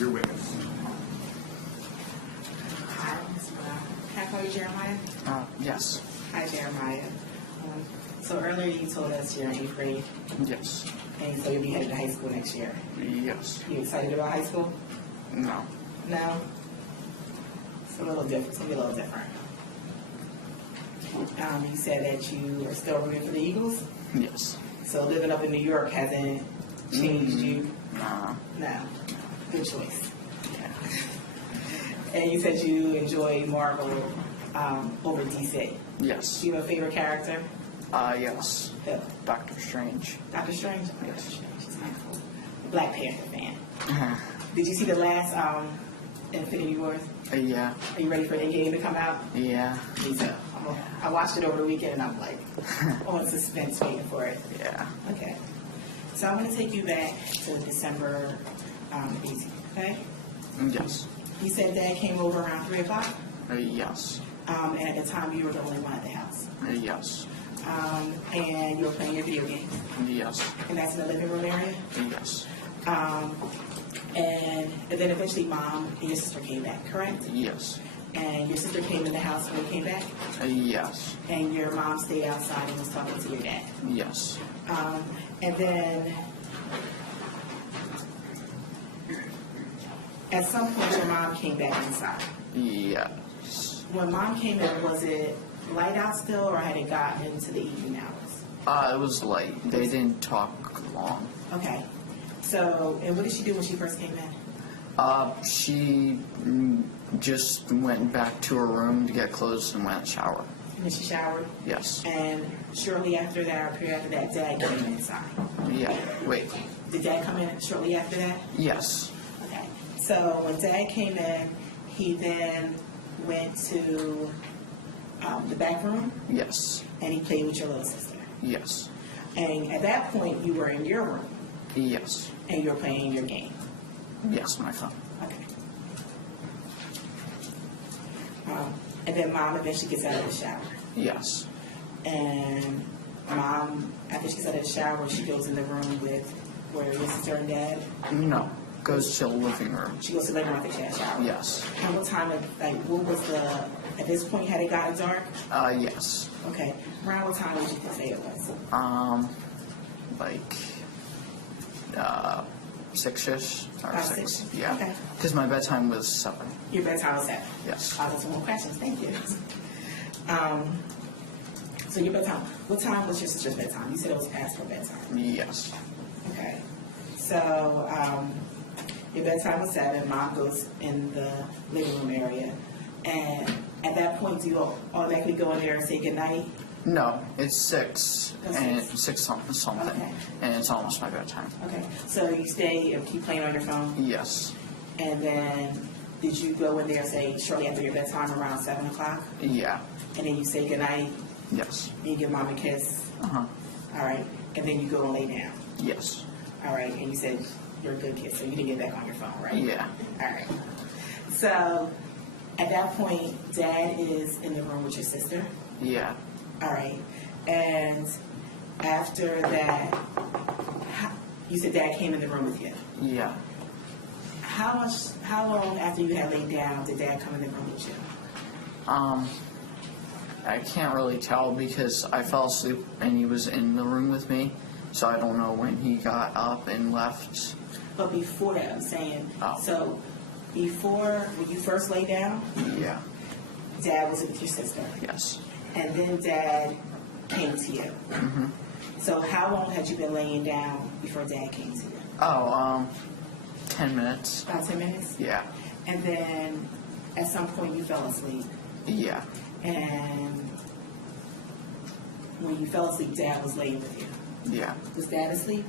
Your witness. Hi, can I call you Jeremiah? Yes. Hi, Jeremiah. So earlier you told us you're in 8th grade, Yes. and so you'll be headed to high school next year. Yes. You excited about high school? No. No? It's a little different. It's going to be a little different. You said that you are still rooting for the Eagles? Yes. So living up in New York hasn't changed you? No. No. Good choice. Yeah. And you said you enjoy Marvel over DC. Yes. Do you have a favorite character? Yes. Who? Doctor Strange. Doctor Strange? Yes. Doctor Strange. He's my cool. Black Panther fan. Did you see the last Infinity Wars? Yeah. Are you ready for Endgame to come out? Yeah. Me too. I watched it over the weekend and I'm like on suspense waiting for it. Yeah. Okay. So I'm going to take you back to December 18th, okay? Yes. You said Dad came over around 3 o'clock? Yes. And at the time you were the only one at the house. Yes. And you were playing your video games. Yes. And that's in the living room area? Yes. And then eventually Mom and your sister came back, correct? Yes. And your sister came in the house when you came back? Yes. And your mom stayed outside and was talking to your dad? Yes. And then at some point your mom came back inside. Yes. When Mom came in, was it light out still or had it gotten into the evening hours? It was late. They didn't talk long. Okay. So, and what did she do when she first came in? She just went back to her room to get clothes and went to shower. And then she showered? Yes. And shortly after that, or period after that, Dad came inside. Yeah. Wait. Did Dad come in shortly after that? Yes. Okay. So when Dad came in, he then went to the back room Yes. and he played with your little sister. Yes. And at that point, you were in your room Yes. and you were playing your game. Yes, my phone. Okay. And then Mom eventually gets out of the shower. Yes. And Mom, after she gets out of the shower, she goes in the room with where your sister and Dad. No. Goes to the living room. She goes to the living room after she had a shower. Yes. And what time, what was at this point, had it gotten dark? Yes. Okay. Around what time would you say it was? Like, 6-ish or About 6. 6? Yeah. Okay. Because my bedtime was 7. Your bedtime was 7? Yes. I'll have some more questions. Thank you. So your bedtime, what time was your sister's bedtime? You said it was past her bedtime. Yes. Okay. So your bedtime was 7. Mom goes in the living room area. And at that point, do you automatically go in there and say goodnight? No, it's 6. That's And 6. 6 something. Okay. And it's almost my bedtime. Okay. So you stay and keep playing on your phone? Yes. And then did you go in there, say, shortly after your bedtime around 7 o'clock? Yeah. And then you say goodnight Yes. and you give Mom a kiss? Uh-huh. All right. And then you go and lay down? Yes. All right. And you said you're a good kid, so you didn't get back on your phone, right? Yeah. All right. So at that point, Dad is in the room with your sister? Yeah. All right. And after that, you said Dad came in the room with you. Yeah. How long after you had laid down did Dad come in the room with you? I can't really tell because I fell asleep and he was in the room with me, so I don't know when he got up and left. But before that, I'm saying, Oh. so before, when you first lay down, Yeah. Dad was with your sister. Yes. And then Dad came to you. Mm-hmm. So how long had you been laying down before Dad came to you? Oh, 10 minutes. About 10 minutes? Yeah. And then at some point you fell asleep. Yeah. And when you fell asleep, Dad was laying with you. Yeah. Was Dad asleep?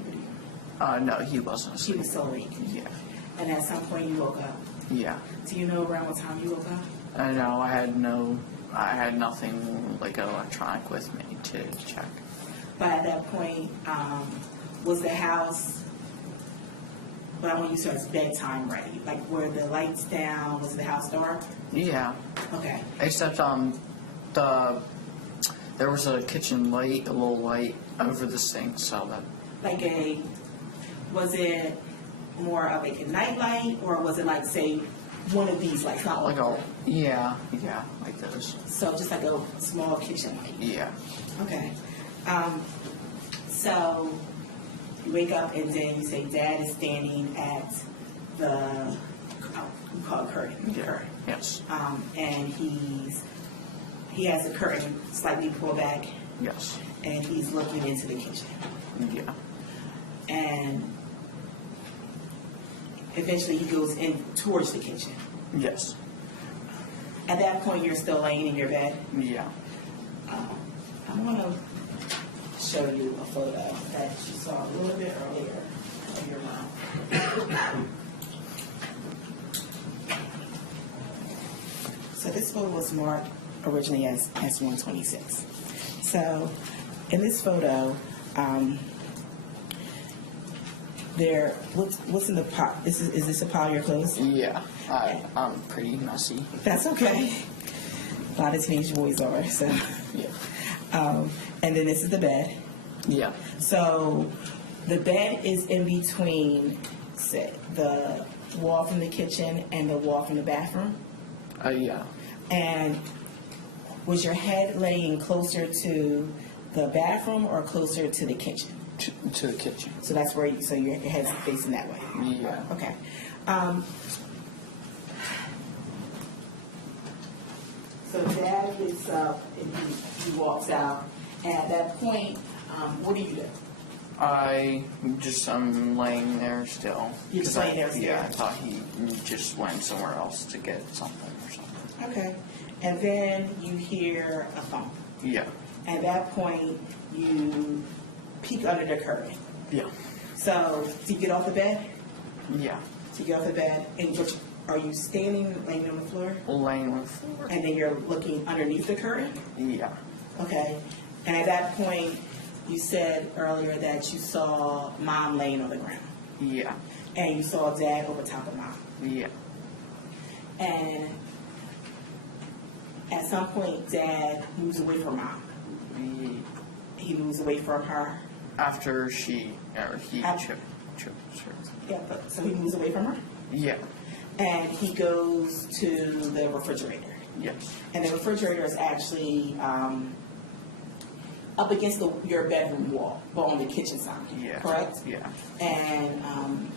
No, he wasn't She asleep. was so awake. Yeah. And at some point you woke up. Yeah. Do you know around what time you woke up? I know I had nothing like electronic with me to check. But at that point, was the house, but I want you to start bedtime ready. Like were the lights down? Was the house dark? Yeah. Okay. Except there was a kitchen light, a little light over the sink, so that Like was it more of like a night light, or was it like, say, one of these lights, not all Like of a, them? yeah, like those. So just like a small kitchen light. Yeah. Okay. So you wake up and then you say Dad is standing at the, we call it curtain. Yeah. Curtain. Yes. And he has the curtain slightly pulled back, Yes. and he's looking into the kitchen. Yeah. And eventually he goes in towards the kitchen. Yes. At that point, you're still laying in your bed. Yeah. I want to show you a photo that you saw a little bit earlier of your mom. So this photo was marked originally as 126. So in this photo, what's in the pot? Is this a pile of your clothes? Yeah. I'm pretty messy. That's okay. A lot of teenage boys are. So, Yeah. and then this is the bed. Yeah. So the bed is in between, say, the wall from the kitchen and the wall from the bathroom. Yeah. And was your head laying closer to the bathroom or closer to the kitchen? To the kitchen. So that's where so your head's facing that way. Yeah. Okay. So Dad gets up and he walks out. And at that point, what do you do? I'm laying there still. You're just laying there still? Yeah, I thought he just went somewhere else to get something or something. Okay. And then you hear a thump. Yeah. At that point, you peek under the curtain. Yeah. So, do you get off the bed? Yeah. So you get off the bed, and are you standing, laying on the floor? Laying on the floor. And then you're looking underneath the curtain? Yeah. Okay. And at that point, you said earlier that you saw Mom laying on the ground. Yeah. And you saw Dad over top of Mom. Yeah. And at some point, Dad moves away from Mom. He moves away from her. After he chips her. Yeah, but so he moves away from her? Yeah. And he goes to the refrigerator. Yes. And the refrigerator is actually up against your bedroom wall, but on the kitchen side. Yeah. Correct? Yeah. And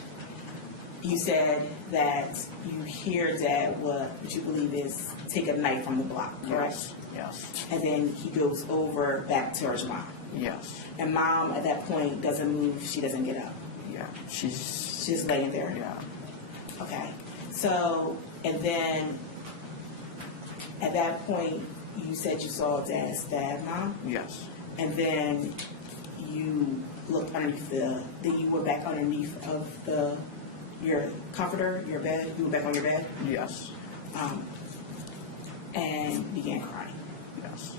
you said that you hear Dad what you believe is take a knife from the block, correct? Yes. And then he goes over back towards Mom. Yes. And Mom at that point doesn't move, she doesn't get up. Yeah. She's She's laying there. yeah. Okay. So, and then at that point, you said you saw Dad stab Mom, Yes. and then you looked underneath then you went back underneath of your comforter, your bed, you went back on your bed, Yes. and began crying. Yes.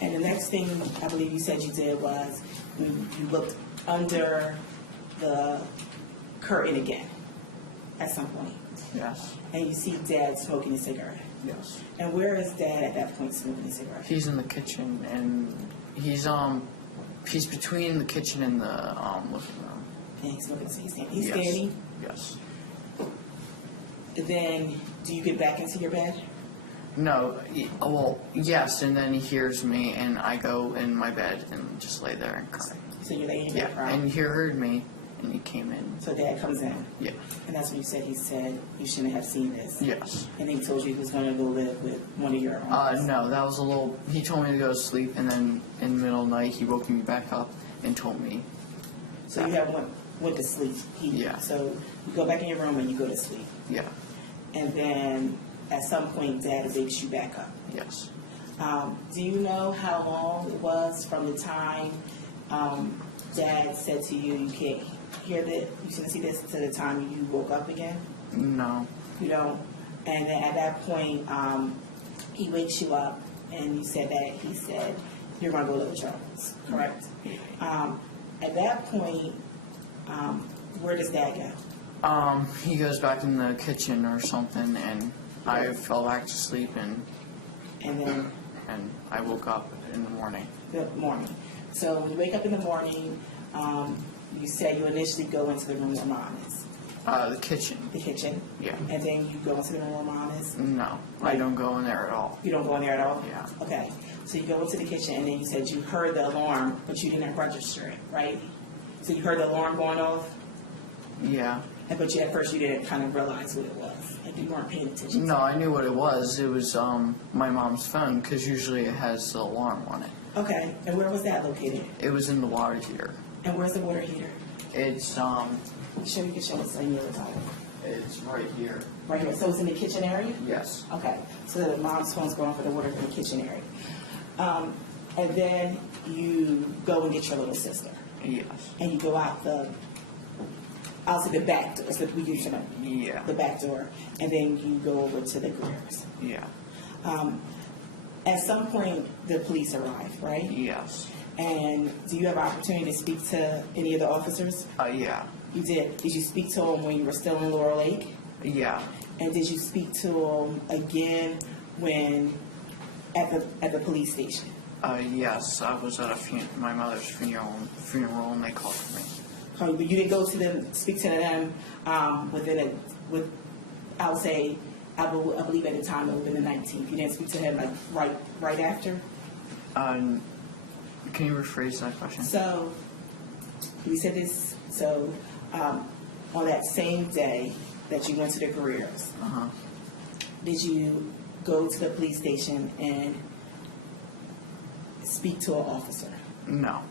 And the next thing I believe you said you did was you looked under the curtain again at some point. Yes. And you see Dad smoking a cigarette. Yes. And where is Dad at that point smoking a cigarette? He's in the kitchen and he's between the kitchen and the living room. And he's smoking a cigarette. He's Yes. standing. Yes. Then do you get back into your bed? No, well, yes, and then he hears me, and I go in my bed and just lay there and cry. So you're laying in your Yeah, bed crying. and he heard me, and he came in. So Dad comes in. Yeah. And that's when he said you shouldn't have seen this. Yes. And he told you he was going to go live with one of your uncles. No, that was a little. He told me to go to sleep, and then in the middle of the night, he woke me back up and told me. So you have went to sleep. Yeah. So you go back in your room and you go to sleep. Yeah. And then at some point, Dad wakes you back up. Yes. Do you know how long it was from the time Dad said to you, you can't hear this, you shouldn't see this, to the time you woke up again? No. You don't? And then at that point, he wakes you up, and you said that he said, you're going to go live with Charles, correct? At that point, where does Dad go? He goes back in the kitchen or something, and I fell back to sleep, and And then, I woke up in the morning. The morning. So when you wake up in the morning, you said you initially go into the room where Mom is. The kitchen. The kitchen? Yeah. And then you go into the room where Mom is? No, I don't go in there at all. You don't go in there at all? Yeah. Okay. So you go into the kitchen, and then you said you heard the alarm, but you didn't register it, right? So you heard the alarm going off, Yeah. but at first you didn't kind of realize what it was. Like you weren't paying attention. No, I knew what it was. It was my mom's phone, because usually it has the alarm on it. Okay. And where was that located? It was in the water heater. And where's the water heater? It's You can show us in your title. it's right here. Right here. So it's in the kitchen area? Yes. Okay. So the Mom's phone's going for the water in the kitchen area. And then you go and get your little sister. Yes. And you go out the back door. So we use Yeah. the back door. And then you go over to the Greers. Yeah. At some point, the police arrive, right? Yes. And do you have an opportunity to speak to any of the officers? Yeah. You did. Did you speak to them when you were still in Laurel Lake? Yeah. And did you speak to them again when at the police station? Yes. I was at my mother's funeral, and they called for me. But you didn't go to them, speak to them I believe at the time it would have been the 19th. You didn't speak to him like right after? Can you rephrase that question? So you said this. So on that same day that you went to the Greers, did you go to the police station and speak to an officer? No.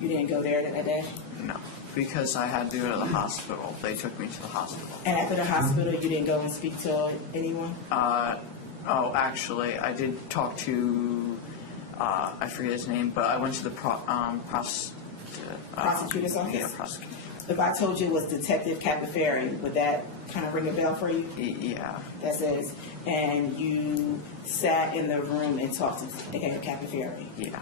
You didn't go there that day? No. Because I had to go to the hospital. They took me to the hospital. And after the hospital, you didn't go and speak to anyone? Actually, I did talk to, I forget his name, but I went to the prosecutor's office? Yeah, prosecutor. If I told you it was Detective Capiferi, would that kind of ring a bell for you? Yeah. That says, and you sat in the room and talked to Detective Capiferi? Yeah.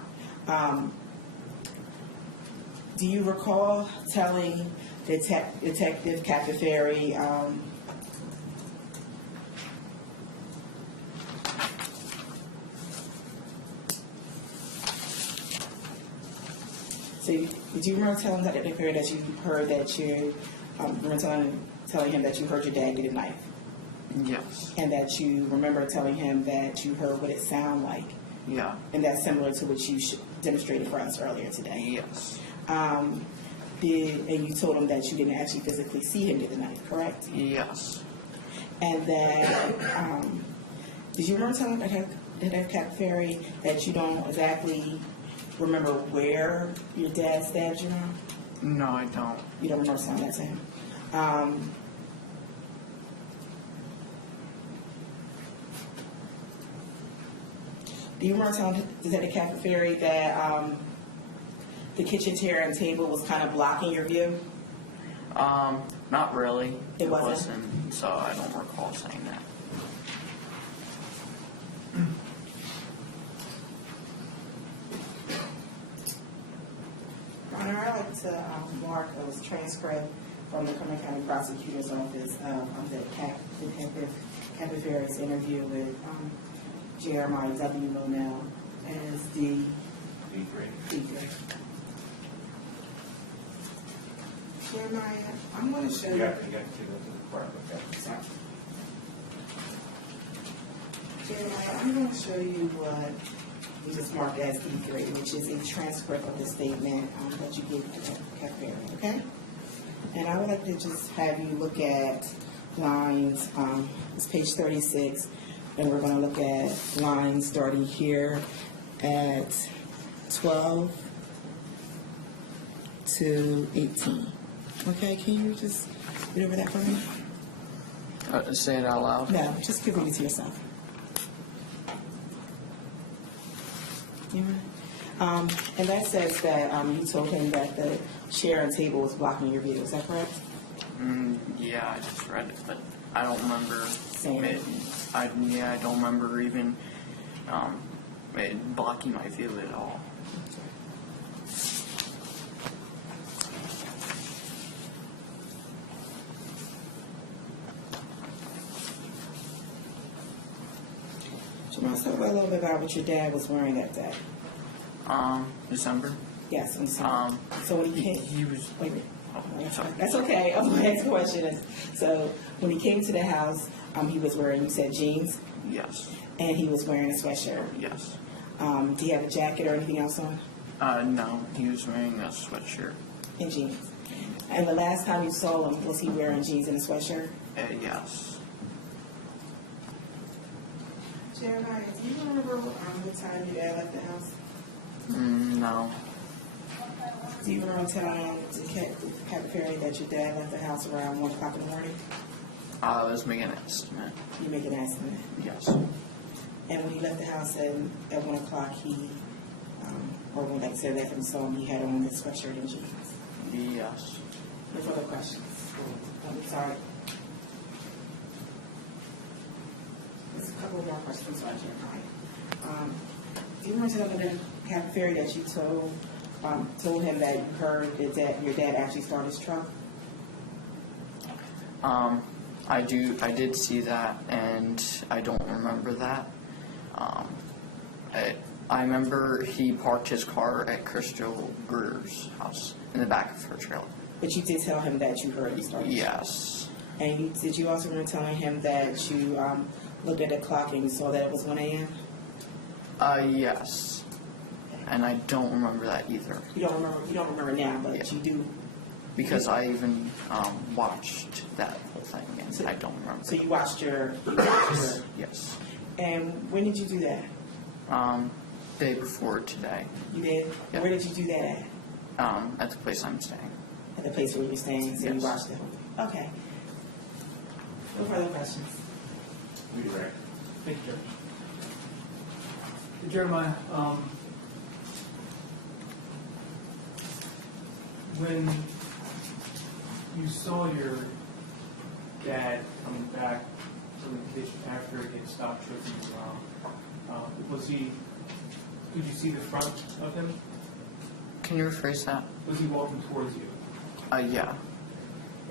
Do you recall telling Detective Capiferi so did you remember telling Detective Capiferi that you heard that you remember telling him that you heard your dad get a knife? Yes. And that you remember telling him that you heard what it sounded like? Yeah. And that's similar to what you demonstrated for us earlier today? Yes. And you told him that you didn't actually physically see him get the knife, correct? Yes. And that, did you remember telling Detective Capiferi that you don't exactly remember where your dad stabbed your mom? No, I don't. You don't remember telling that to him? Do you remember telling Detective Capiferi that the kitchen chair and table was kind of blocking your view? Not really. It wasn't? So I don't recall saying that. Honor, I'd like to mark a transcript from the Cumberland County Prosecutor's Office of Detective Capiferi's interview with Jeremiah W. Monell as D3. Jeremiah, I'm going to show you. You have to go to the court, okay? Sorry. Jeremiah, I'm going to show you what we just marked as D3, which is a transcript of the statement that you gave to Capiferi, okay? And I would like to just have you look at lines, it's page 36, and we're going to look at lines starting here at 12 to 18. Okay, can you just read over that for me? Say it out loud? No, just read it to yourself. Yeah. And that says that you told him that the chair and table was blocking your view. Is that correct? Yeah, I just read it, but I don't remember Same. I don't remember even it blocking my view at all. Do you want to talk a little bit about what your dad was wearing that day? December. Yes, in December. So when he came, He was. wait a minute. Oh, sorry. That's okay. I'm going to ask a question. So when he came to the house, he was wearing, you said, jeans, Yes. and he was wearing a sweatshirt. Yes. Do you have a jacket or anything else on? No, he was wearing a sweatshirt. And jeans. And the last time you saw him, was he wearing jeans and a sweatshirt? Yes. Jeremiah, do you remember the time your dad left the house? No. Do you remember telling the cafeteria that your dad left the house around 1 o'clock in the morning? I was making an estimate. You make an estimate. Yes. And when he left the house at 1 o'clock, or when they said that from saw him, he had on his sweatshirt and jeans. Yes. No further questions? I'm sorry. There's a couple more questions on Jeremiah. Do you remember telling the cafeteria that you told him that you heard that your dad actually started his truck? I did see that, and I don't remember that. I remember he parked his car at Crystal Greer's house in the back of her trailer. But you did tell him that you heard he started his truck? Yes. And did you also remember telling him that you looked at the clock and you saw that it was 1 a.m.? Yes. And I don't remember that either. You don't remember now, but Yeah. you do. Because I even watched that whole thing, and I don't remember. So you watched your. Yes. And when did you do that? Day before today, You did? Yeah. Where did you do that at? at the place I'm staying. At the place where you were staying, so you Yes. watched it. Okay. No further questions? Redirect. Thank you, Judge. Jeremiah, when you saw your dad coming back from the kitchen after he had stopped choking his mom, did you see the front of him? Can you rephrase that? Was he walking towards you? Yeah.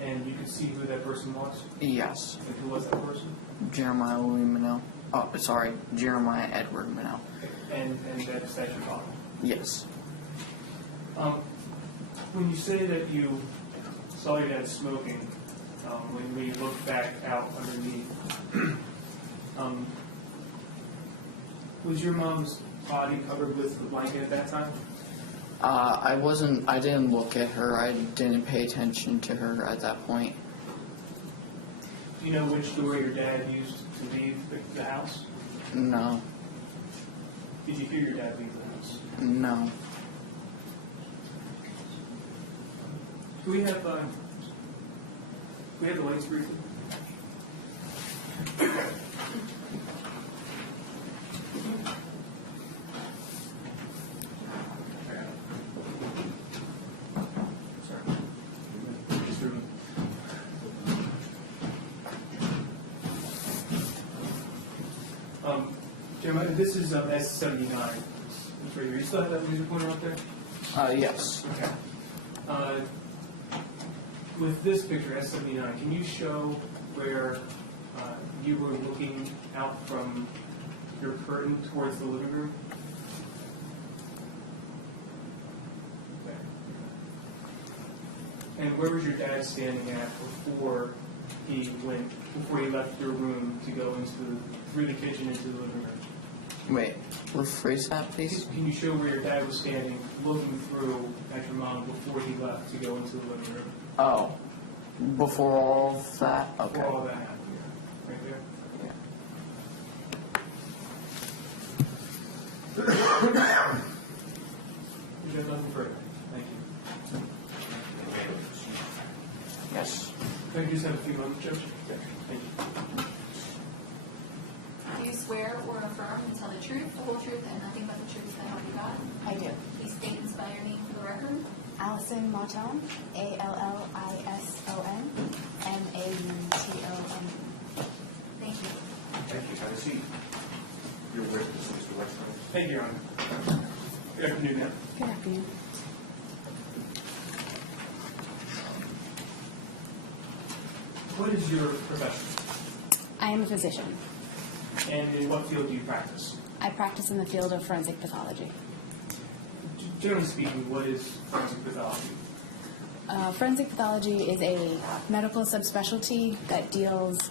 And you could see who that person was? Yes. And who was that person? Jeremiah Louis Monell. Oh, sorry, Jeremiah Edward Monell. And that's your father? Yes. When you say that you saw your dad smoking, when we looked back out underneath, was your mom's body covered with the blanket at that time? I didn't look at her. I didn't pay attention to her at that point. Do you know which door your dad used to leave the house? No. Did you hear your dad leave the house? No. Do we have the lights briefly? Jeremiah, this is S79. That's right here. You still have that laser pointer up there? Yes. Okay. With this picture, S79, can you show where you were looking out from your curtain towards the living room? Okay. And where was your dad standing at before he left your room to go through the kitchen into the living room? Wait, rephrase that, please. Can you show where your dad was standing, looking through at your mom before he left to go into the living room? Oh, before all of that? Okay. Before all that happened, right there? You got nothing further? Thank you. Yes. Can I just have a few moments, Judge? Thank you. Do you swear or affirm to tell the truth, the whole truth, and nothing but the truth, so help you God? I do. Please state and spell your name for the record. Alison Mautone, Allison, Mautone. Thank you. Thank you. Have a seat. Your witness, Mr. Wexler. Thank you, Your Honor. Good afternoon, ma'am. Good afternoon. What is your profession? I am a physician. And in what field do you practice? I practice in the field of forensic pathology. Generally speaking, what is forensic pathology? Forensic pathology is a medical subspecialty that deals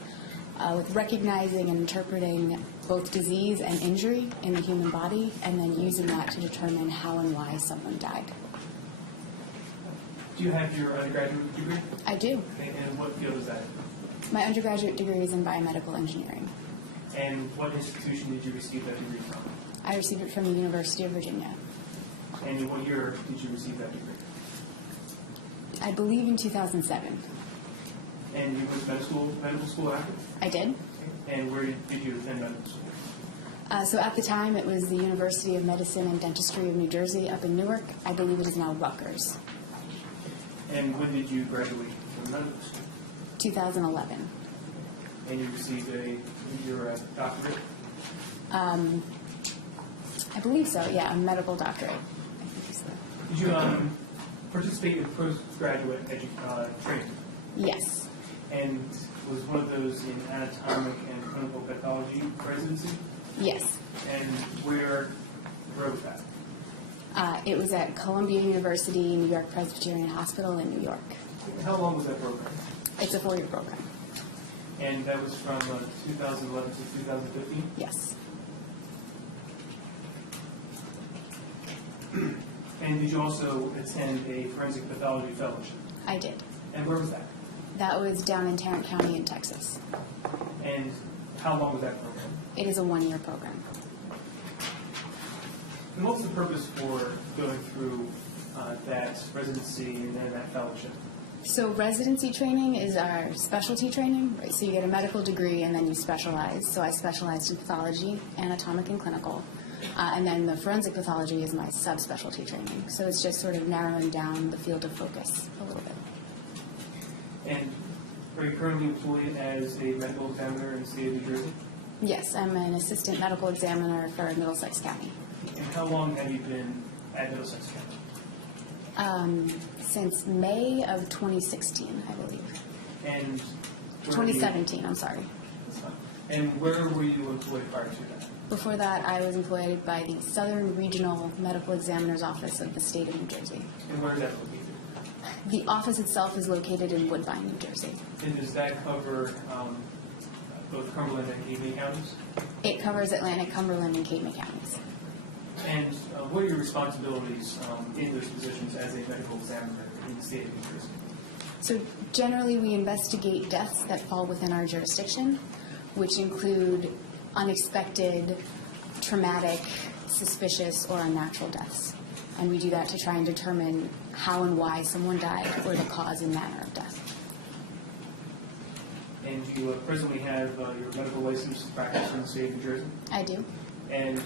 with recognizing and interpreting both disease and injury in the human body, and then using that to determine how and why someone died. Do you have your undergraduate degree? I do. And what field is that? My undergraduate degree is in biomedical engineering. And what institution did you receive that degree from? I received it from the University of Virginia. And in what year did you receive that degree? I believe in 2007. And you went to medical school after? I did. And where did you attend medical school? So at the time, it was the University of Medicine and Dentistry of New Jersey up in Newark. I believe it is now Rutgers. And when did you graduate from medical school? 2011. And you received your doctorate? I believe so, yeah, a medical doctorate. I think so. Did you participate in postgraduate training? Yes. And was one of those in anatomic and clinical pathology residency? Yes. And where was that? It was at Columbia University, New York Presbyterian Hospital in New York. How long was that program? It's a 4-year program. And that was from 2011 to 2015? Yes. And did you also attend a forensic pathology fellowship? I did. And where was that? That was down in Tarrant County in Texas. And how long was that program? It is a 1-year program. And what's the purpose for going through that residency and then that fellowship? So residency training is our specialty training, right? So you get a medical degree and then you specialize. So I specialized in pathology, anatomic and clinical. And then the forensic pathology is my subspecialty training. So it's just sort of narrowing down the field of focus a little bit. And are you currently employed as a medical examiner in the state of New Jersey? Yes, I'm an assistant medical examiner for Middlesex County. And how long have you been at Middlesex County? Since May of 2016, I believe. And 2017, I'm sorry. That's fine. And where were you employed prior to that? Before that, I was employed by the Southern Regional Medical Examiner's Office of the state of New Jersey. And where is that located? The office itself is located in Woodbine, New Jersey. And does that cover both Cumberland and Cape May counties? It covers Atlantic, Cumberland, and Cape May counties. And what are your responsibilities in those positions as a medical examiner in the state of New Jersey? So generally, we investigate deaths that fall within our jurisdiction, which include unexpected, traumatic, suspicious, or unnatural deaths. And we do that to try and determine how and why someone died or the cause and manner of death. And you presently have your medical license to practice in the state of New Jersey? I do. And do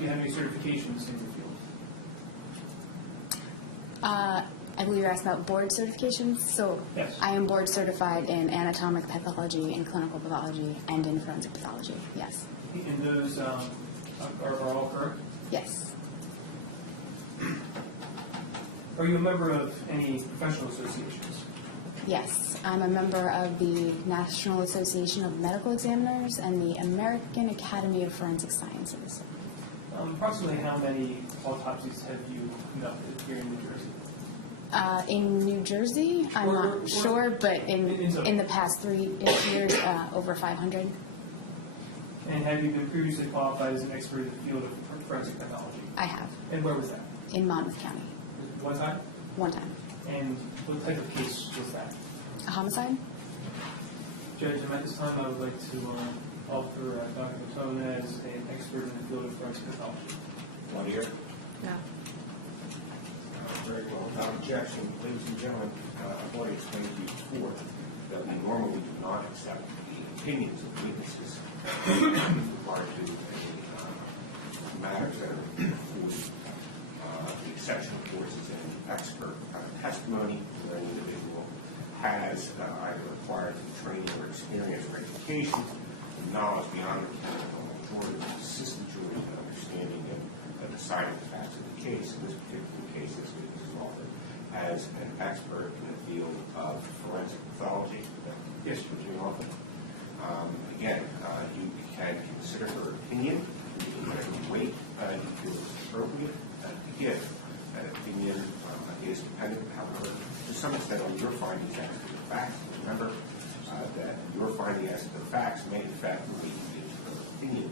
you have any certifications in your field? I believe you're asking about board certifications. So Yes. I am board certified in anatomic pathology, in clinical pathology, and in forensic pathology. Yes. And those are all correct? Yes. Are you a member of any professional associations? Yes. I'm a member of the National Association of Medical Examiners and the American Academy of Forensic Sciences. Approximately how many autopsies have you conducted here in New Jersey? In New Jersey, I'm not sure, but in the past 3-ish years, over 500. And have you been previously qualified as an expert in the field of forensic pathology? I have. And where was that? In Monmouth County. One time? One time. And what type of case was that? A homicide? Judge, at this time I would like to offer Dr. Mautone as an expert in the field of forensic pathology. One year. No. Very well. Without objection, ladies and gentlemen, I've already explained to you before that we normally do not accept the opinions of witnesses with regard to matters that are before you. The exception, of course, is an expert testimony where an individual has either acquired training or experience or education, knowledge beyond the technical authority to assist the jury in understanding and deciding the facts of the case. In this particular case, this witness is offered as an expert in the field of forensic pathology. Yes, Virginia Office. Again, you can consider her opinion, you can wait, you feel it's appropriate to give. opinion is dependent, however, to some extent on your findings as to the facts. Remember that your finding as to the facts may in fact lead you to her opinion,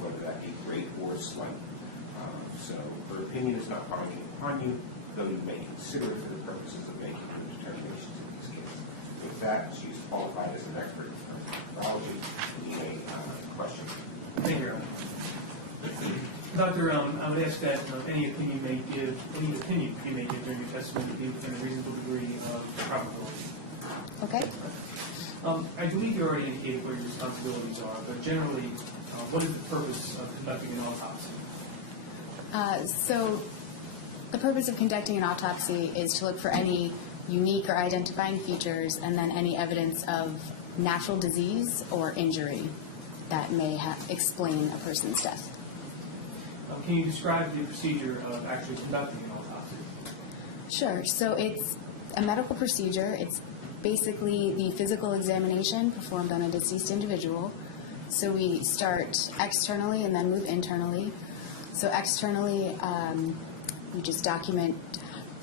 whether that be great or slight. So her opinion is not binding upon you, though you may consider it for the purposes of making your determinations in these cases. With that, she is qualified as an expert in pathology. You may question. Thank you, Your Honor. Doctor, I would ask that any opinion you may give during your testimony be within a reasonable degree of probability. Okay. I believe you already indicated what your responsibilities are, but generally, what is the purpose of conducting an autopsy? So the purpose of conducting an autopsy is to look for any unique or identifying features and then any evidence of natural disease or injury that may explain a person's death. Can you describe the procedure of actually conducting an autopsy? Sure. So it's a medical procedure. It's basically the physical examination performed on a deceased individual. So we start externally and then move internally. So externally, we just document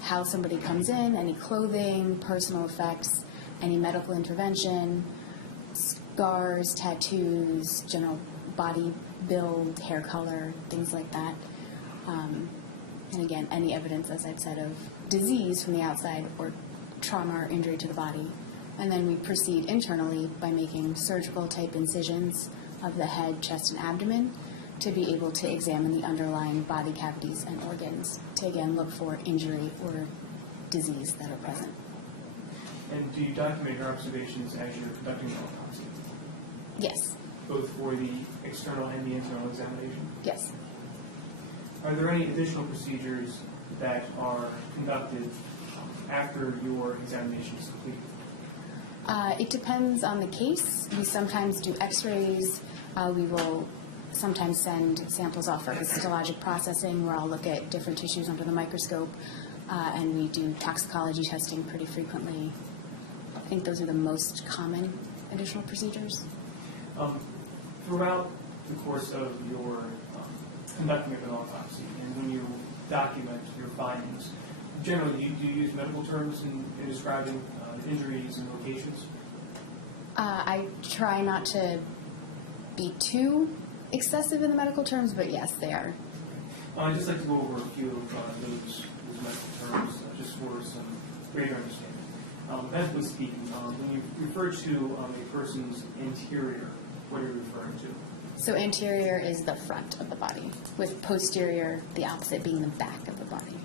how somebody comes in, any clothing, personal effects, any medical intervention, scars, tattoos, general body build, hair color, things like that. And again, any evidence, as I've said, of disease from the outside or trauma or injury to the body. And then we proceed internally by making surgical type incisions of the head, chest, and abdomen to be able to examine the underlying body cavities and organs to again look for injury or disease that are present. And do you document your observations as you're conducting an autopsy, Yes. both for the external and the internal examination? Yes. Are there any additional procedures that are conducted after your examination is completed? It depends on the case. We sometimes do x-rays. We will sometimes send samples off for histologic processing, where I'll look at different tissues under the microscope, and we do toxicology testing pretty frequently. I think those are the most common additional procedures. Throughout the course of your conducting of an autopsy, and when you document your findings, generally do you use medical terms in describing injuries and locations? I try not to be too excessive in the medical terms, but yes, they are. I'd just like to go over a few of those medical terms, just for some greater understanding. Medically speaking, when you refer to a person's interior, what are you referring to? So anterior is the front of the body, with posterior, the opposite, being the back of the body.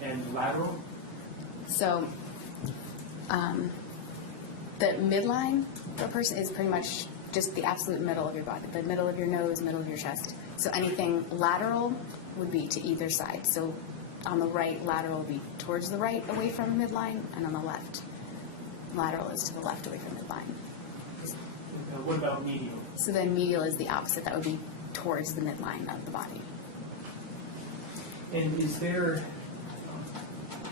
And lateral? So the midline of a person is pretty much just the absolute middle of your body, the middle of your nose, middle of your chest. So anything lateral would be to either side. So on the right, lateral would be towards the right, away from midline, and on the left, lateral is to the left, away from midline. What about medial? So then medial is the opposite. That would be towards the midline of the body. And is there,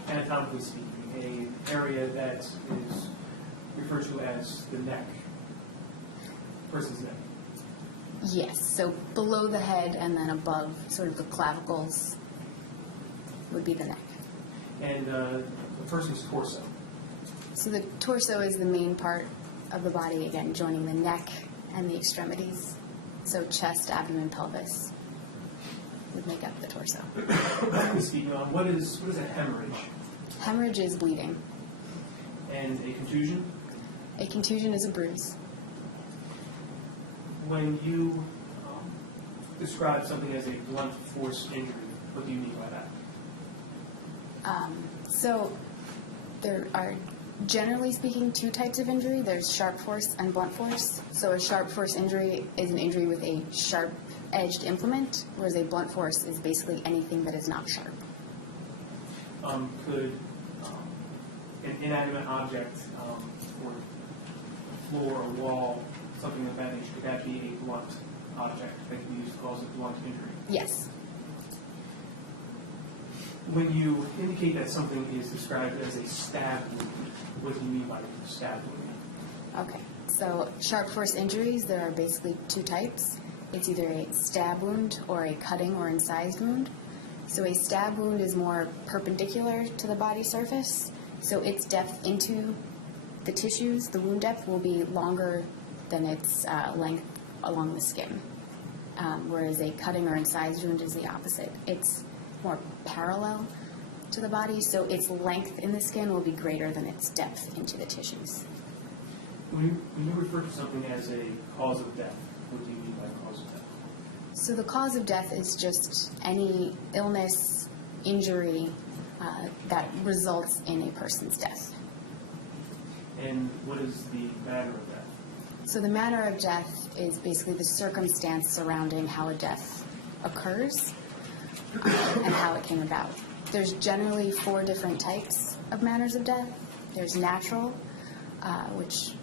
anatomically speaking, an area that is referred to as the neck, person's neck? Yes. So below the head and then above sort of the clavicles would be the neck. And the person's torso? So the torso is the main part of the body, again, joining the neck and the extremities. So chest, abdomen, pelvis would make up the torso. Speaking on, what is a hemorrhage? Hemorrhage is bleeding. And a contusion? A contusion is a bruise. When you describe something as a blunt force injury, what do you mean by that? So there are, generally speaking, two types of injury. There's sharp force and blunt force. So a sharp force injury is an injury with a sharp-edged implement, whereas a blunt force is basically anything that is not sharp. Could an inanimate object, or floor or wall, something of that nature, could that be a blunt object that can be used to cause a blunt injury? Yes. When you indicate that something is described as a stab wound, what do you mean by stab wound? Okay. So sharp force injuries, there are basically two types. It's either a stab wound or a cutting or incised wound. So a stab wound is more perpendicular to the body surface, so its depth into the tissues, the wound depth, will be longer than its length along the skin. Whereas a cutting or incised wound is the opposite. It's more parallel to the body, so its length in the skin will be greater than its depth into the tissues. When you refer to something as a cause of death, what do you mean by cause of death? So the cause of death is just any illness, injury that results in a person's death. And what is the matter of death? So the manner of death is basically the circumstance surrounding how a death occurs and how it came about. There's generally 4 different types of manners of death. There's natural, which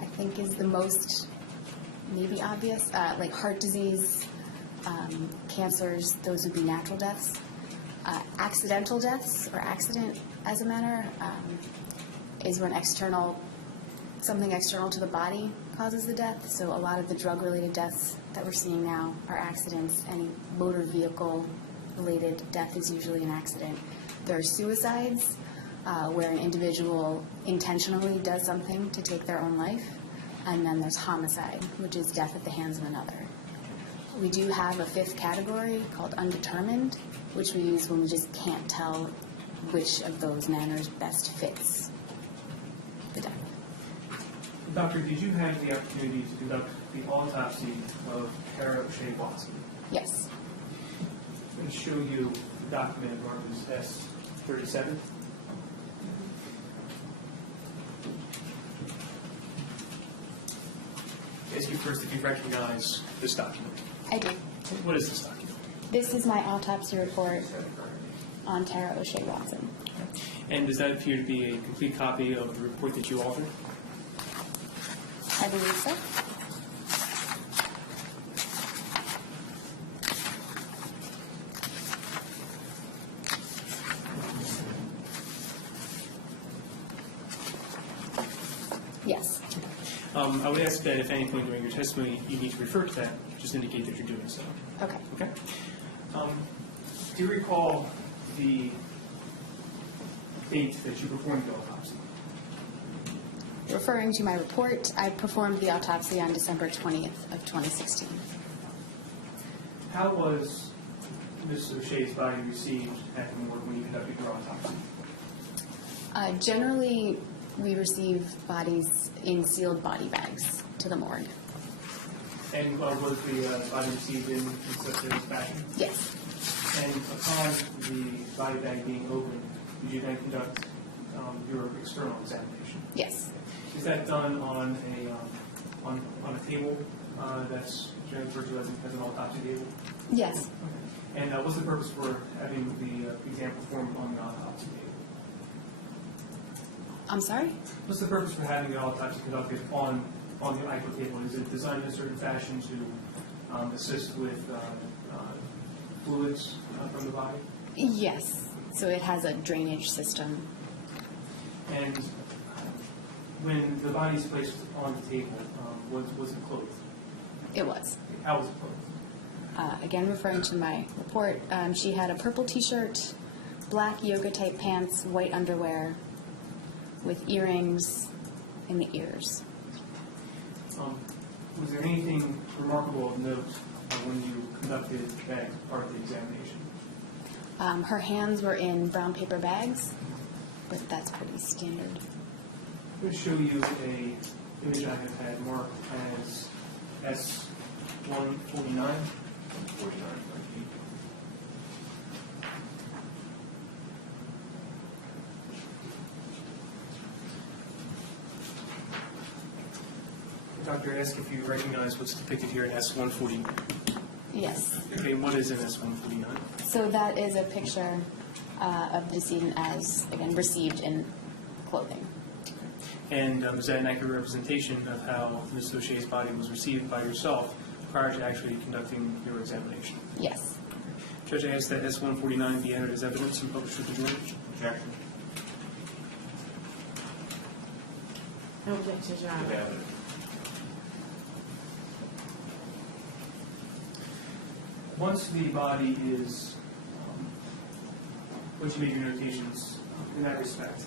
I think is the most maybe obvious, like heart disease, cancers, those would be natural deaths. Accidental deaths, or accident as a manner, is when something external to the body causes the death. So a lot of the drug-related deaths that we're seeing now are accidents. Any motor vehicle-related death is usually an accident. There are suicides, where an individual intentionally does something to take their own life. And then there's homicide, which is death at the hands of another. We do have a 5th category called undetermined, which we use when we just can't tell which of those manners best fits the death. Doctor, did you have the opportunity to conduct the autopsy of Tara O'Shea Watson? Yes. I'm going to show you the document marked as S37. Ask you first if you recognize this document. I do. What is this document? This is my autopsy report on Tara O'Shea Watson. And does that appear to be a complete copy of the report that you authored? I believe so. Yes. I would ask that if at any point during your testimony you need to refer to that, just indicate that you're doing so. Okay. Okay? Do you recall the date that you performed the autopsy? Referring to my report, I performed the autopsy on December 20th of 2016. How was Ms. O'Shea's body received at the morgue when you conducted your autopsy? Generally, we receive bodies in sealed body bags to the morgue. And was the body received in such a fashion? Yes. And upon the body bag being opened, did you then conduct your external examination? Yes. Is that done on a table that's generally referred to as an autopsy table? Yes. And what's the purpose for having the exam performed on the autopsy table? I'm sorry? What's the purpose for having the autopsy conducted on the ICO table? Is it designed in a certain fashion to assist with fluids from the body? Yes. So it has a drainage system. And when the body is placed on the table, was it clothed? It was. How was it clothed? Again, referring to my report, she had a purple t-shirt, black yoga-type pants, white underwear, with earrings in the ears. Was there anything remarkable of note when you conducted that part of the examination? Her hands were in brown paper bags, but that's pretty standard. I'm going to show you an image I have had marked as S149. Doctor, ask if you recognize what's depicted here in S149. Yes. Okay, what is in S149? So that is a picture of the decedent as, again, received in clothing. And is that an accurate representation of how Ms. O'Shea's body was received by yourself prior to actually conducting your examination? Yes. Judge, I ask that S149 be entered as evidence and published with the jury. Objection. No objection, Your Honor. Once the body is once you made your notations in that respect,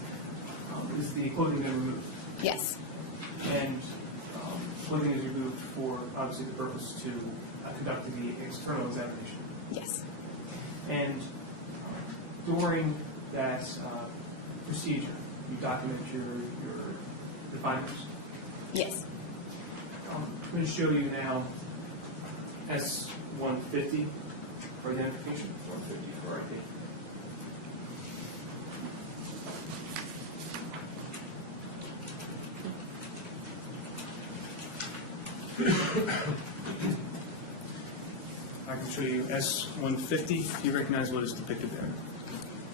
is the clothing then removed? Yes. And clothing is removed for, obviously, the purpose to conduct the external examination. Yes. And during that procedure, you document your findings. Yes. I'm going to show you now S-150 for identification. 150 for ID. I can show you S-150. Do you recognize what is depicted there?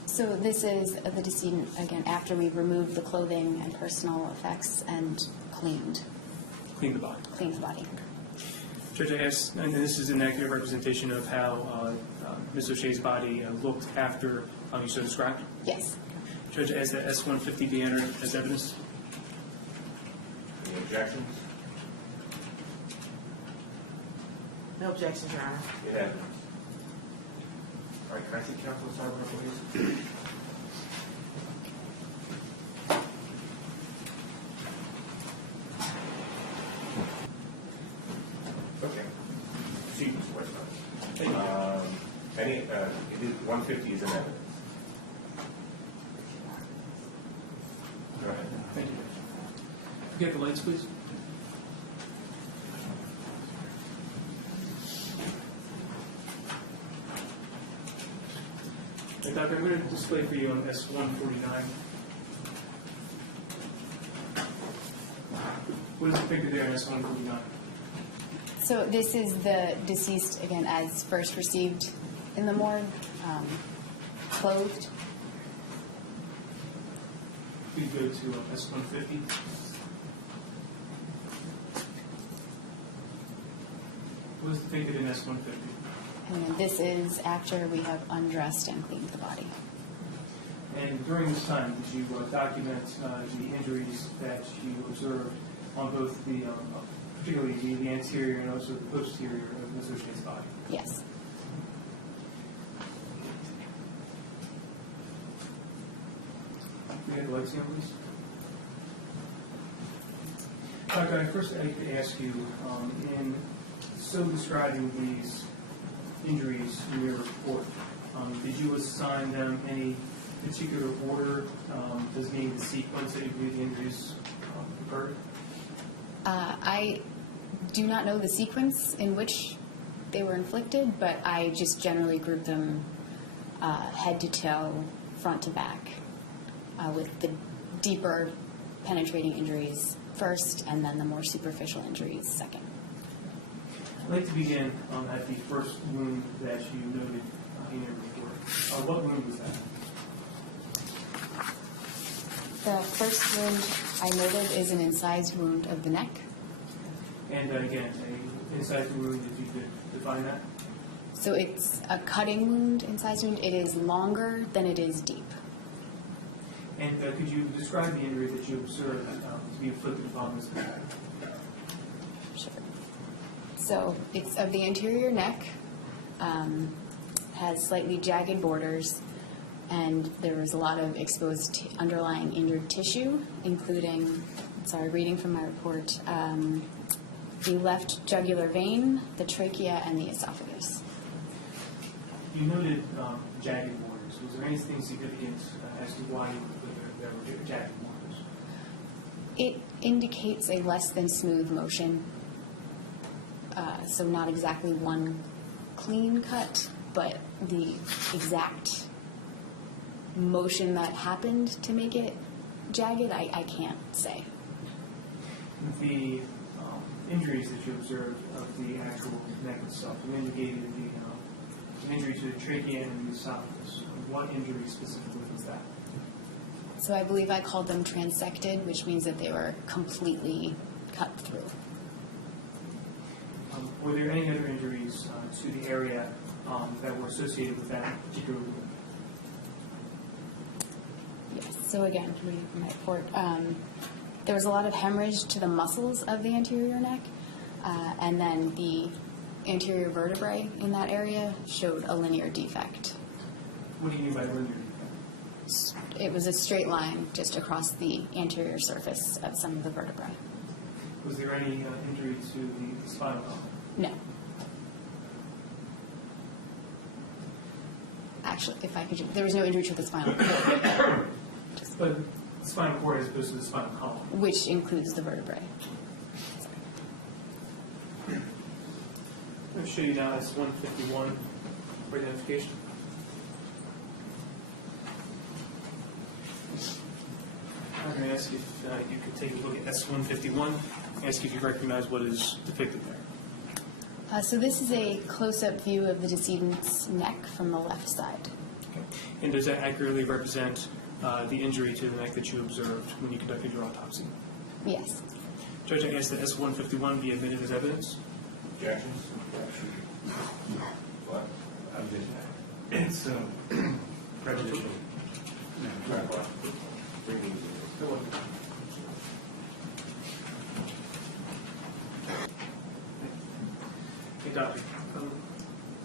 So this is the decedent, again, after we've removed the clothing and personal effects and cleaned Clean the body. the body. Judge, I asked, and this is an accurate representation of how Ms. O'Shea's body looked after you so described. Yes. Judge, I asked that S-150 be entered as evidence. Any objections? No objections, Your Honor. It has. All right, can I see counsel Sarver, please? Okay. Proceed, Mr. Westphal. Thank you. It is 150 is an evidence. Go ahead. Thank you. Get the lights, please. Hey, Doctor, I'm going to display for you on S-149. What is depicted there in S-149? So this is the deceased, again, as first received in the morgue, clothed. Please go to S-150. What is depicted in S-150? And then this is after we have undressed and cleaned the body. And during this time, did you document the injuries that you observed on both the, particularly the anterior and also the posterior of Ms. O'Shea's body? Yes. Can we have the lights on, please? Doctor, I first like to ask you, in so describing these injuries in your report, did you assign them any particular order, designating the sequence that you believe the injuries occurred? I do not know the sequence in which they were inflicted, but I just generally group them head to toe, front to back, with the deeper penetrating injuries first and then the more superficial injuries second. I'd like to begin at the first wound that you noted in your report. What wound was that? The first wound I noted is an incised wound of the neck. And again, an incised wound, if you could define that. So it's a cutting wound, incised wound. It is longer than it is deep. And could you describe the injury that you observed to be inflicted upon this guy? Sure. So it's of the anterior neck, has slightly jagged borders, and there was a lot of exposed underlying injured tissue, including, reading from my report, the left jugular vein, the trachea, and the esophagus. You noted jagged borders. Was there anything significant as to why there were jagged borders? It indicates a less than smooth motion, so not exactly one clean cut, but the exact motion that happened to make it jagged, I can't say. The injuries that you observed of the actual neck itself, you indicated an injury to the trachea and the esophagus. What injury specifically was that? So I believe I called them transected, which means that they were completely cut through. Were there any other injuries to the area that were associated with that particular wound? Yes, so again, reading from my report, there was a lot of hemorrhage to the muscles of the anterior neck, and then the anterior vertebrae in that area showed a linear defect. What do you mean by linear defect? It was a straight line just across the anterior surface of some of the vertebrae. Was there any injury to the spinal column? No. Actually, if I could, there was no injury to the spinal cord, But the spinal cord as opposed to the spinal column. which includes the vertebrae. I'm going to show you now S151 for identification. I'm going to ask if you could take a look at S151, ask if you recognize what is depicted there. So this is a close-up view of the decedent's neck from the left side. And does that accurately represent the injury to the neck that you observed when you conducted your autopsy? Yes. Judge, I ask that S151 be admitted as evidence. Objections? What? It's prejudicial. Hey, Doctor,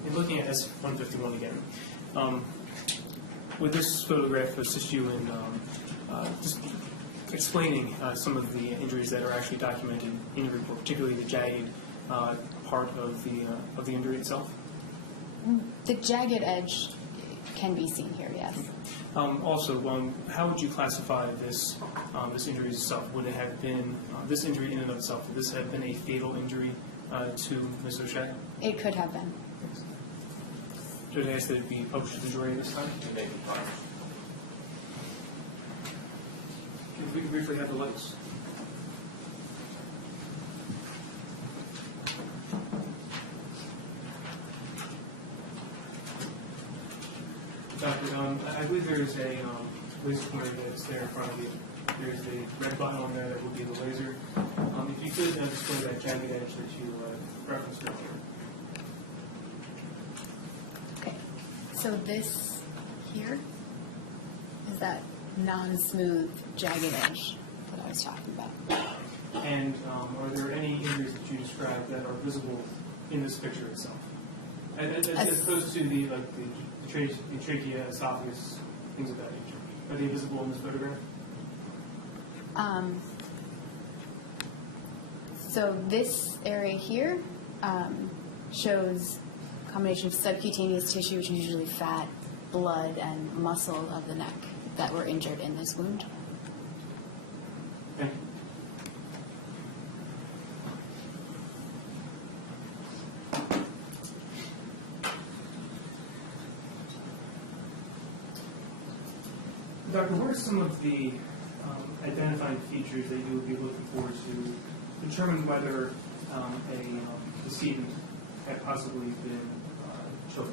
in looking at S151 again, would this photograph assist you in just explaining some of the injuries that are actually documented in your report, particularly the jagged part of the injury itself? The jagged edge can be seen here, yes. Also, how would you classify this injury itself? Would it have been this injury in and of itself? Would this have been a fatal injury to Ms. O'Shea? It could have been. Judge, I ask that it be published to the jury this time. If we could briefly have the lights. Doctor, I believe there is a laser pointer that's there in front of you. There's a red button on there that will be the laser. If you could display that jagged edge that you referenced earlier. Okay. So this here is that non-smooth jagged edge that I was talking about. And are there any injuries that you described that are visible in this picture itself? As opposed to the trachea, esophagus, things of that nature. Are they visible in this photograph? So this area here shows a combination of subcutaneous tissue, which is usually fat, blood, and muscle of the neck that were injured in this wound. Thank you. Doctor, what are some of the identifying features that you would be looking for to determine whether a decedent had possibly been choked?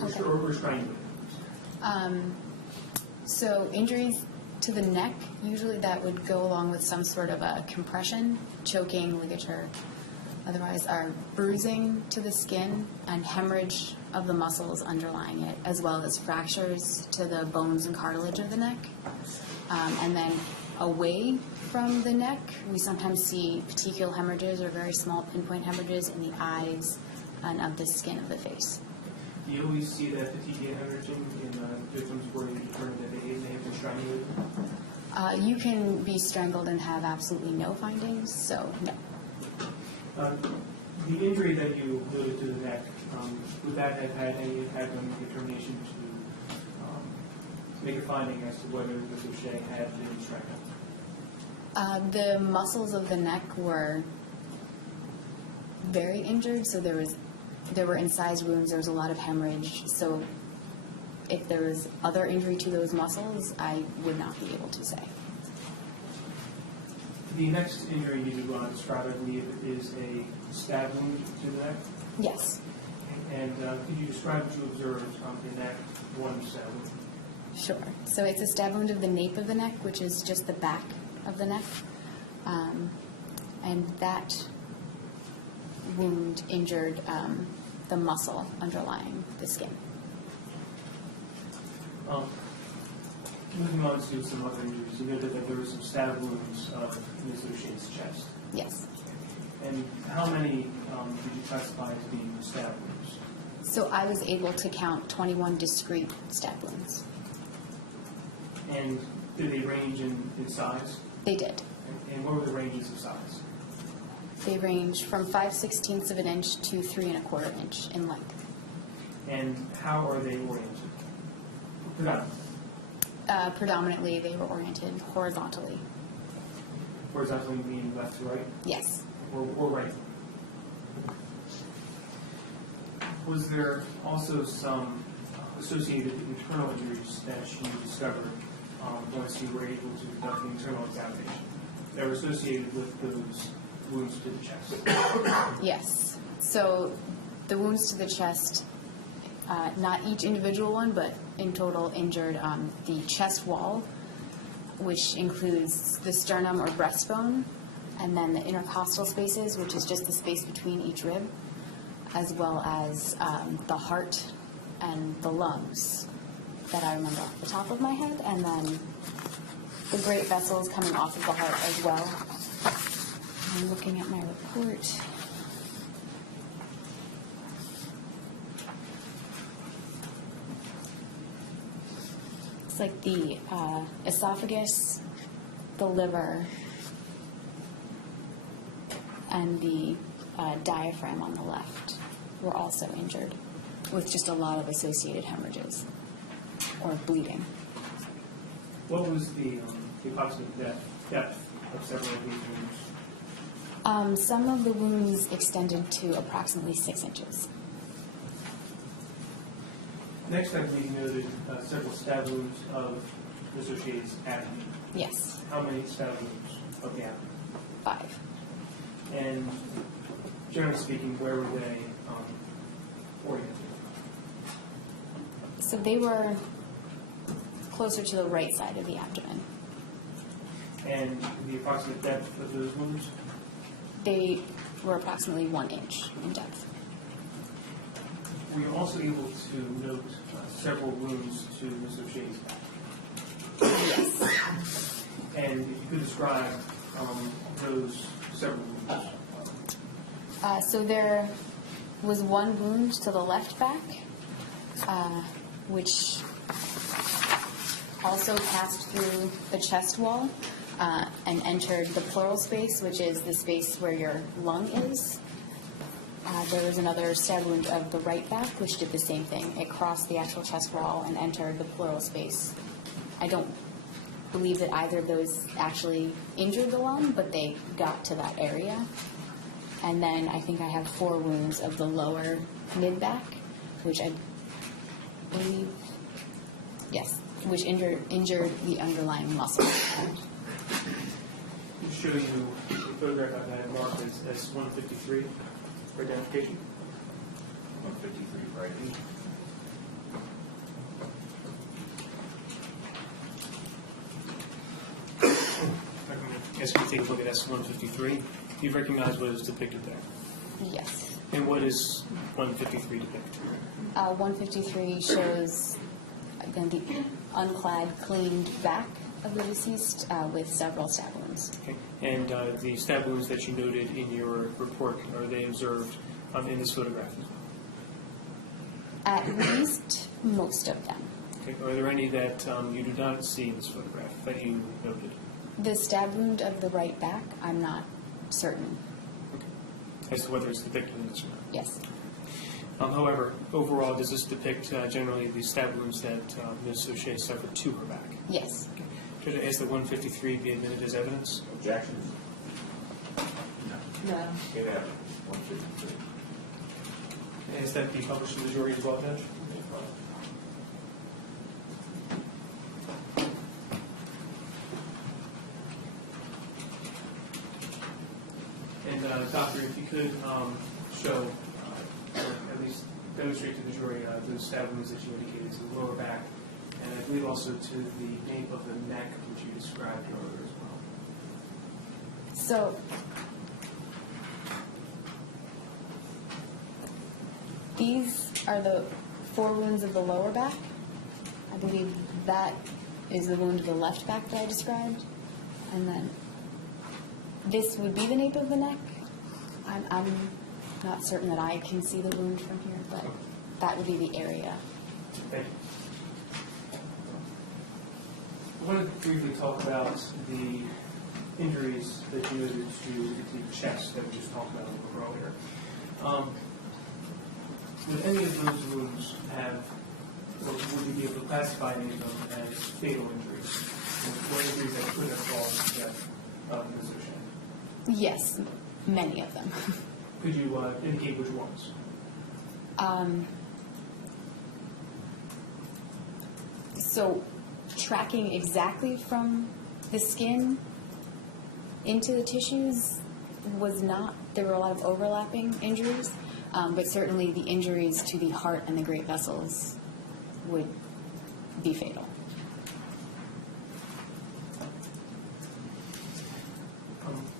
Okay. Or strangulated? So injuries to the neck, usually that would go along with some sort of a compression, choking, ligature. Otherwise, are bruising to the skin and hemorrhage of the muscles underlying it, as well as fractures to the bones and cartilage of the neck. And then away from the neck, we sometimes see petechial hemorrhages or very small pinpoint hemorrhages in the eyes and of the skin of the face. Do you always see that petechial hemorrhaging in victims where you determine that they may have been strangulated? You can be strangled and have absolutely no findings, so no. The injury that you noted to the neck, would that have had any impact on the determination to make a finding as to whether Ms. O'Shea had been strangled? The muscles of the neck were very injured, so there were incised wounds, there was a lot of hemorrhage, so if there was other injury to those muscles, I would not be able to say. The next injury you described, I believe, is a stab wound to the neck. Yes. And could you describe what you observed in that one stab wound? Sure. So it's a stab wound of the nape of the neck, which is just the back of the neck. And that wound injured the muscle underlying the skin. Moving on to some other injuries, you noted that there were some stab wounds of Ms. O'Shea's chest. Yes. And how many did you classify as being stab wounds? So I was able to count 21 discrete stab wounds. And did they range in size? They did. And what were the ranges of size? They range from 5/16 of an inch to 3 1/4 inch in length. And how are they oriented? Predominantly, they were oriented horizontally. Horizontally meaning left to right, Yes. or right? Was there also some associated internal injuries that you discovered once you were able to conduct the internal examination that were associated with those wounds to the chest? Yes. So the wounds to the chest, not each individual one, but in total injured the chest wall, which includes the sternum or breastbone, and then the intercostal spaces, which is just the space between each rib, as well as the heart and the lungs that I remember off the top of my head, and then the great vessels coming off of the heart as well. I'm looking at my report. It's like the esophagus, the liver, and the diaphragm on the left were also injured, with just a lot of associated hemorrhages or bleeding. What was the approximate depth of several of these wounds? Some of the wounds extended to approximately 6 inches. Next, I believe you noted several stab wounds of Mr. Shea's abdomen. Yes, How many stab wounds of the abdomen? 5. And generally speaking, where were they oriented? So they were closer to the right side of the abdomen. And the approximate depth of those wounds? They were approximately 1 inch in depth. Were you also able to note several wounds to Mr. Shea's back? Yes. And if you could describe those several wounds. So there was one wound to the left back, which also passed through the chest wall and entered the pleural space, which is the space where your lung is. There was another stab wound of the right back, which did the same thing. It crossed the actual chest wall and entered the pleural space. I don't believe that either of those actually injured the lung, but they got to that area. And then I think I have 4 wounds of the lower mid-back, which I believe, yes, which injured the underlying muscle. I'll show you a photograph I've had marked as S153 for identification. 153, right? I guess we take a look at S153. Do you recognize what is depicted there? Yes. And what is 153 depict? 153 shows, again, the unclad, cleaned back of the deceased with several stab wounds. Okay. And the stab wounds that you noted in your report, are they observed in this photograph as well? At least most of them. Okay. Are there any that you do not see in this photograph that you noted? The stab wound of the right back, I'm not certain. Okay. As to whether it's depicted in this or not? Yes. However, overall, does this depict generally the stab wounds that Ms. O'Shea suffered to her back? Yes. Should I ask that 153 be admitted as evidence? Objections? No. Get out. 153. Is that be published to the jury as well, Judge? And Doctor, if you could show, or at least demonstrate to the jury those stab wounds that you indicated to the lower back, and I believe also to the nape of the neck, which you described earlier as well. So, these are the 4 wounds of the lower back. I believe that is the wound of the left back that I described. And then this would be the nape of the neck. I'm not certain that I can see the wound from here, but that would be the area. Thank you. I want to briefly talk about the injuries that you noted to the chest that we just talked about a little earlier. Would any of those wounds have, or would you be able to classify any of them as fatal injuries? What injuries that could have caused the death of Ms. O'Shea? Yes, many of them. Could you indicate which ones? So tracking exactly from the skin into the tissues was not, there were a lot of overlapping injuries, but certainly the injuries to the heart and the great vessels would be fatal.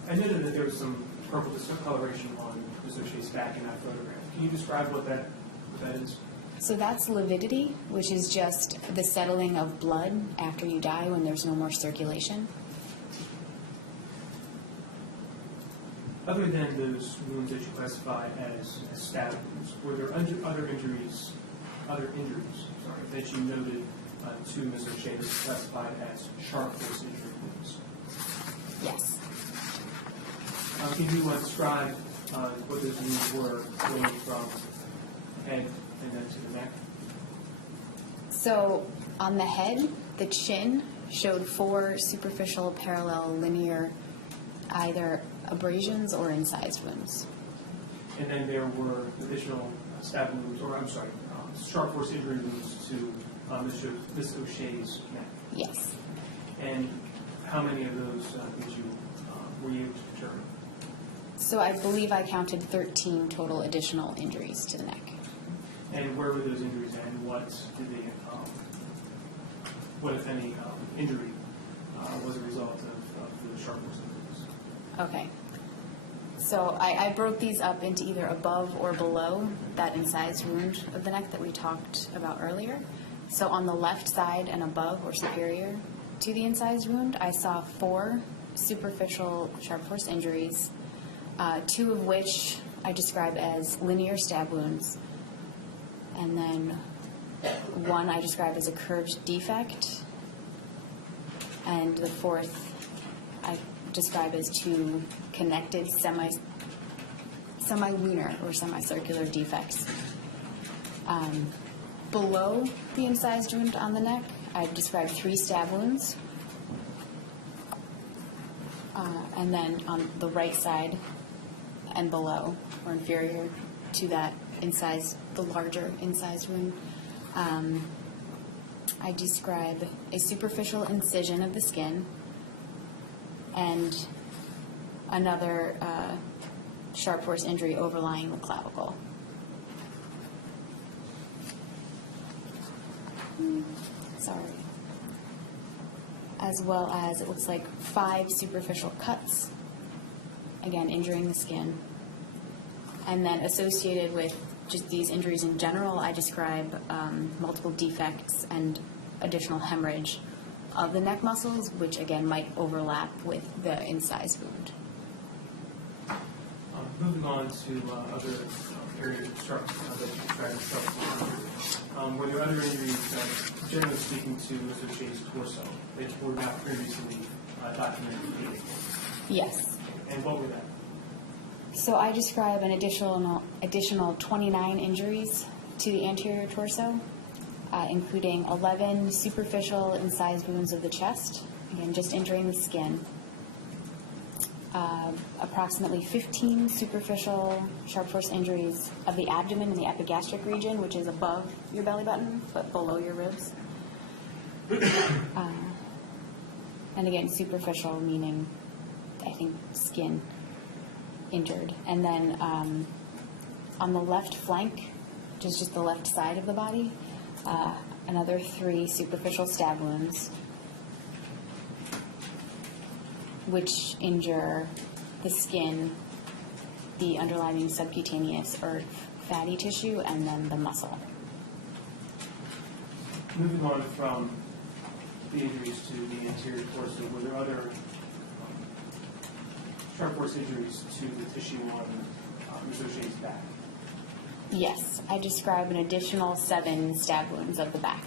I noted that there was some purple discoloration on Ms. O'Shea's back in that photograph. Can you describe what that is? So that's lividity, which is just the settling of blood after you die when there's no more circulation. Other than those wounds that you classify as stab wounds, were there other injuries, that you noted to Ms. O'Shea that you classified as sharp force injury wounds? Yes. Can you describe what those wounds were going from head and then to the neck? So on the head, the chin showed 4 superficial parallel linear either abrasions or incised wounds. And then there were additional stab wounds, or I'm sorry, sharp force injury wounds to Ms. O'Shea's neck. Yes. And how many of those were you able to determine? So I believe I counted 13 total additional injuries to the neck. And where were those injuries, and what did they, what if any injury was a result of the sharp force injuries? Okay. So I broke these up into either above or below that incised wound of the neck that we talked about earlier. So on the left side and above or superior to the incised wound, I saw 4 superficial sharp force injuries, 2 of which I describe as linear stab wounds, and then 1 I describe as a curved defect, and the 4th I describe as 2 connected semi-lunar or semicircular defects. Below the incised wound on the neck, I've described 3 stab wounds. And then on the right side and below, or inferior to that incised, the larger incised wound, I describe a superficial incision of the skin and another sharp force injury overlying the clavicle. Sorry. As well as, it looks like 5 superficial cuts, again, injuring the skin. And then associated with just these injuries in general, I describe multiple defects and additional hemorrhage of the neck muscles, which again might overlap with the incised wound. Moving on to other areas of sharp that you described as sharp force injury. Were there other injuries, generally speaking, to Ms. O'Shea's torso that were not previously documented? Yes. And what were that? So I describe an additional 29 injuries to the anterior torso, including 11 superficial incised wounds of the chest, again, just injuring the skin. Approximately 15 superficial sharp force injuries of the abdomen and the epigastric region, which is above your belly button, but below your ribs. And again, superficial meaning, I think, skin injured. And then on the left flank, which is just the left side of the body, another 3 superficial stab wounds, which injure the skin, the underlying subcutaneous or fatty tissue, and then the muscle. Moving on from the injuries to the anterior torso, were there other sharp force injuries to the tissue on Ms. O'Shea's back? Yes, I describe an additional 7 stab wounds of the back.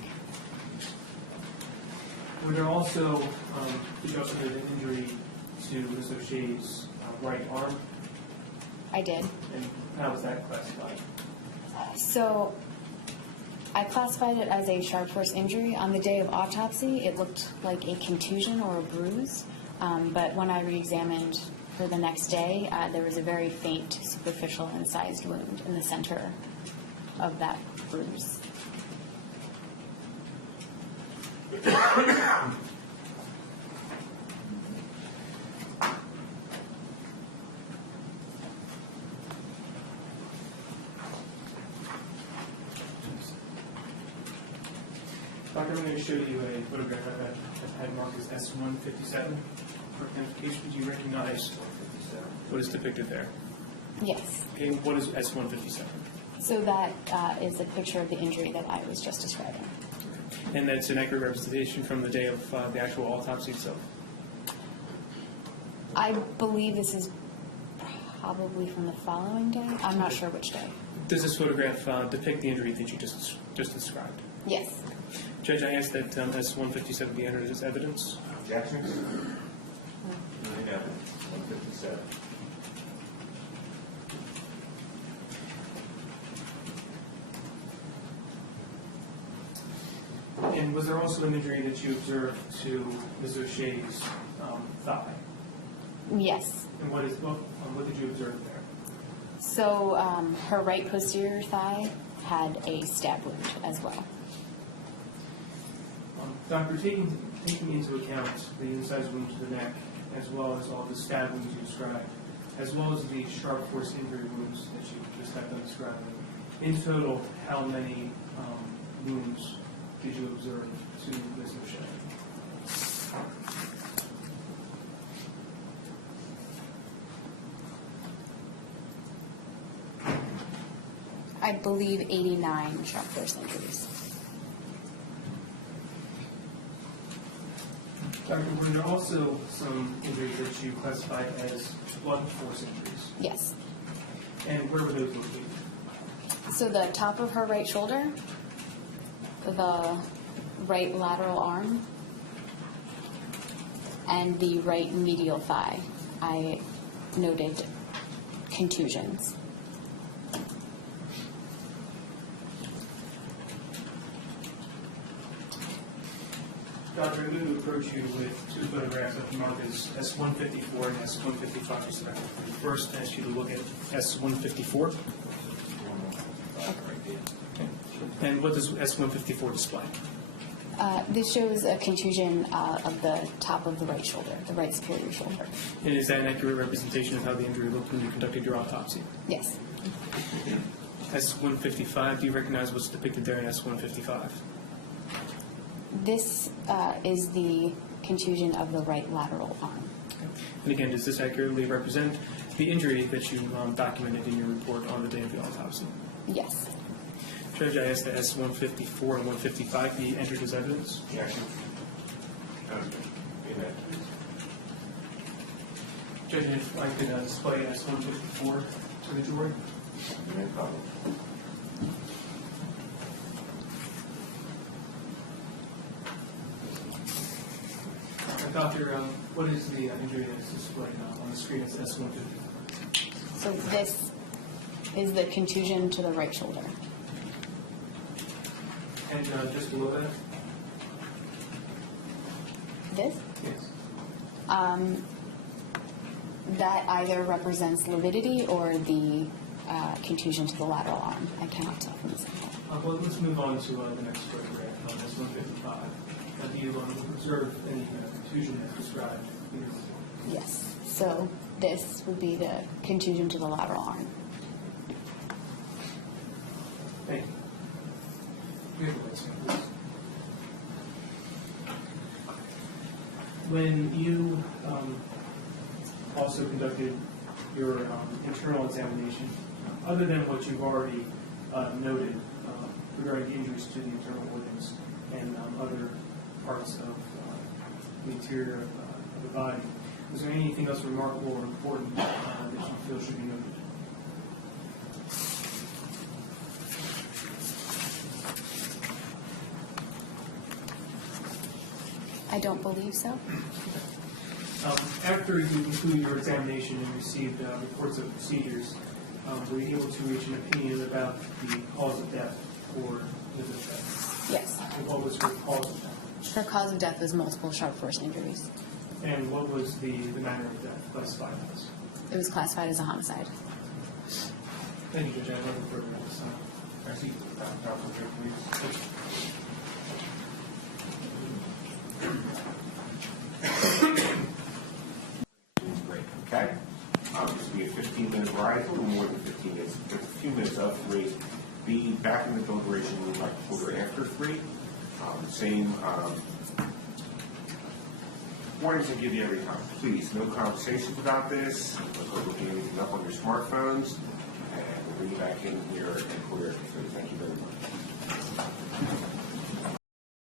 Were there also, did you also note an injury to Ms. O'Shea's right arm? I did. And how was that classified? So I classified it as a sharp force injury. On the day of autopsy, it looked like a contusion or a bruise, but when I re-examined for the next day, there was a very faint, superficial incised wound in the center of that bruise. Doctor, I'm going to show you a photograph I've had marked as S157 for identification. Do you recognize what is depicted there? Yes. Okay, what is S157? So that is a picture of the injury that I was just describing. And that's an accurate representation from the day of the actual autopsy itself? I believe this is probably from the following day. I'm not sure which day. Does this photograph depict the injury that you just described? Yes. Judge, I ask that S157 be entered as evidence. Objections? No evidence. 157. And was there also an injury that you observed to Ms. O'Shea's thigh? Yes. And what did you observe there? So her right posterior thigh had a stab wound as well. Doctor, taking into account the incised wound to the neck, as well as all the stab wounds you described, as well as the sharp force injury wounds that you just got done describing, in total, how many wounds did you observe to Ms. O'Shea? I believe 89 sharp force injuries. Doctor, were there also some injuries that you classified as blunt force injuries? Yes. And where were those located? So the top of her right shoulder, the right lateral arm, and the right medial thigh. I noted contusions. Doctor, I'm going to approach you with 2 photographs of marked as S154 and S155 respectively. First, I ask you to look at S154. And what does S154 display? This shows a contusion of the top of the right shoulder, the right superior shoulder. And is that an accurate representation of how the injury looked when you conducted your autopsy? Yes. S155, do you recognize what's depicted there in S155? This is the contusion of the right lateral arm. And again, does this accurately represent the injury that you documented in your report on the day of the autopsy? Yes. Judge, I ask that S154 and 155 be entered as evidence. Objection? Amen. Judge, if I could display S154 to the jury. No problem. Doctor, what is the injury that's displayed on the screen? It's S154. So this is the contusion to the right shoulder. And just below that? This? Yes. That either represents lividity or the contusion to the lateral arm. I cannot tell from this angle. Well, let's move on to the next photograph on S155. Do you observe any contusion as described in your report? Yes. So this would be the contusion to the lateral arm. Thank you. You have the lights on, please. When you also conducted your internal examination, other than what you've already noted regarding the injuries to the internal organs and other parts of the interior of the body, was there anything else remarkable or important that you feel should be noted? I don't believe so. After you concluded your examination and received reports of procedures, were you able to reach an opinion about the cause of death for Elizabeth? Yes. And what was her cause of death? Her cause of death was multiple sharp force injuries. And what was the manner of death classified as? It was classified as a homicide. Thank you, Judge. I have nothing further at this time. I see, Counsel Chair, please. Break, okay? This will be a 15-minute ride, a little more than 15 minutes, just a few minutes of 3. Be back in the deliberation room like quarter after 3. Same warnings I give you every time. Please, no conversations about this. Don't look anything up on your smartphones. And we'll bring you back in here at quarter after 3. Thank you very much.